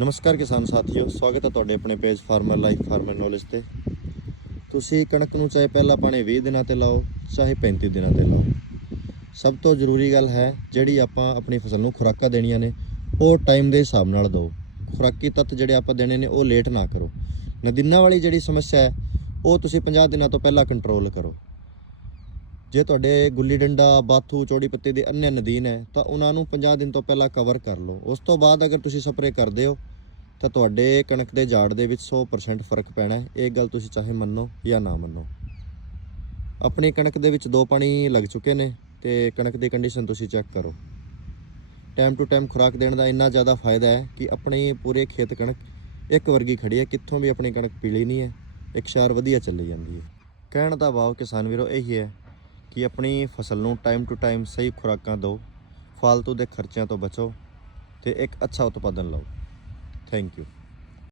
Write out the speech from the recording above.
ਨਮਸਕਾਰ ਕਿਸਾਨ ਸਾਥੀਓ, ਸਵਾਗਤ ਹੈ ਤੁਹਾਡੇ ਆਪਣੇ page farmer life farmer knowledge ਤੇ। ਤੁਸੀਂ ਕਣਕ ਨੂੰ ਚਾਹੇ ਪਹਿਲਾ ਪਾਣੀ 20 ਦਿਨਾਂ ਤੇ ਲਾਓ, ਚਾਹੇ 35 ਦਿਨਾਂ ਤੇ ਲਾਓ, ਸਭ ਤੋਂ ਜ਼ਰੂਰੀ ਗੱਲ ਹੈ ਜਿਹੜੀ ਆਪਾਂ ਆਪਣੀ ਫਸਲ ਨੂੰ ਖੁਰਾਕਾਂ ਦੇਣੀਆਂ ਨੇ ਉਹ ਟਾਈਮ ਦੇ ਹਿਸਾਬ ਨਾਲ ਦਿਓ। ਖੁਰਾਕੀ ਤੱਤ ਜਿਹੜੇ ਆਪਾਂ ਦੇਣੇ ਨੇ ਉਹ ਲੇਟ ਨਾ ਕਰੋ। ਨਦੀਨਾਂ ਵਾਲੀ ਜਿਹੜੀ ਸਮੱਸਿਆ ਹੈ ਉਹ ਤੁਸੀਂ 50 ਦਿਨਾਂ ਤੋਂ ਪਹਿਲਾਂ ਕੰਟਰੋਲ ਕਰੋ। ਜੇ ਤੁਹਾਡੇ ਗੁੱਲੀ ਡੰਡਾ, ਬਾਥੂ, ਚੌੜੀ ਪੱਤੀ ਦੇ ਅੰਨ੍ਹੇ ਨਦੀਨ ਹੈ ਤਾਂ ਉਹਨਾਂ ਨੂੰ 50 ਦਿਨ ਤੋਂ ਪਹਿਲਾਂ ਕਵਰ ਕਰ ਲਓ। ਉਸ ਤੋਂ ਬਾਅਦ ਅਗਰ ਤੁਸੀਂ ਸਪਰੇਅ ਕਰਦੇ ਹੋ ਤਾਂ ਤੁਹਾਡੇ ਕਣਕ ਦੇ ਝਾੜ ਦੇ ਵਿੱਚ 100% ਫਰਕ ਪੈਣਾ ਹੈ। ਇਹ ਗੱਲ ਤੁਸੀਂ ਚਾਹੇ ਮੰਨੋ ਜਾਂ ਨਾ ਮੰਨੋ। ਆਪਣੀ ਕਣਕ ਦੇ ਵਿੱਚ 2 ਪਾਣੀ ਲੱਗ ਚੁੱਕੇ ਨੇ ਤੇ ਕਣਕ ਦੀ ਕੰਡੀਸ਼ਨ ਤੁਸੀਂ ਚੈੱਕ ਕਰੋ। ਟਾਈਮ ਟੂ ਟਾਈਮ ਖੁਰਾਕ ਦੇਣ ਦਾ ਇੰਨਾ ਜ਼ਿਆਦਾ ਫਾਇਦਾ ਹੈ ਕਿ ਆਪਣੀ ਪੂਰੇ ਖੇਤ ਕਣਕ ਇੱਕ ਵਰਗੀ ਖੜੀ ਹੈ, ਕਿੱਥੋਂ ਵੀ ਆਪਣੀ ਕਣਕ ਪੀਲੀ ਨਹੀਂ ਹੈ, ਇੱਕ ਸ਼ਾਰ ਵਧੀਆ ਚੱਲੀ ਜਾਂਦੀ ਹੈ। ਕਹਿਣ ਦਾ ਭਾਵ ਕਿਸਾਨ ਵੀਰੋ ਇਹੀ ਹੈ ਕਿ ਆਪਣੀ ਫਸਲ ਨੂੰ ਟਾਈਮ ਟੂ ਟਾਈਮ ਸਹੀ ਖੁਰਾਕਾਂ ਦਿਓ, ਫਾਲਤੂ ਦੇ ਖਰਚਿਆਂ ਤੋਂ ਬਚੋ ਤੇ ਇੱਕ ਅੱਛਾ ਉਤਪਾਦਨ ਲਓ। Thank you.